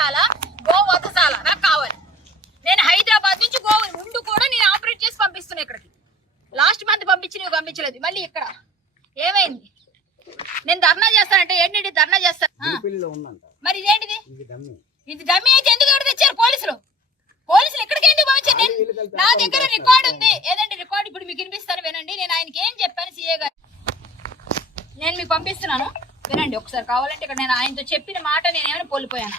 గోశాల గోవధశాల నాకు కావాలి. నేను హైదరాబాద్ నుంచి గోవు ముందు కూడా నేను ఆపరేట్ చేసి పంపిస్తున్నా ఇక్కడికి. లాస్ట్ మంత్ పంపించి పంపించలేదు. మళ్ళీ ఇక్కడ ఏమైంది? నేను ధర్నా చేస్తానంటే ఏంటి ధర్నా చేస్తాను? మరి ఇదేంటిది? ఇది డమ్మీ అయితే ఎందుకు ఎవరు తెచ్చారు? పోలీసులు ఇక్కడికి ఎందుకు పంపించారు? నా దగ్గర రికార్డు ఉంది. ఏదండి రికార్డు? ఇప్పుడు మీకు వినిపిస్తాను వినండి. నేను ఆయనకి ఏం చెప్పాను సీఏ గారు, నేను మీకు పంపిస్తున్నాను వినండి ఒకసారి. కావాలంటే ఇక్కడ నేను ఆయనతో చెప్పిన మాట నేనేమైనా కోల్పోయాను.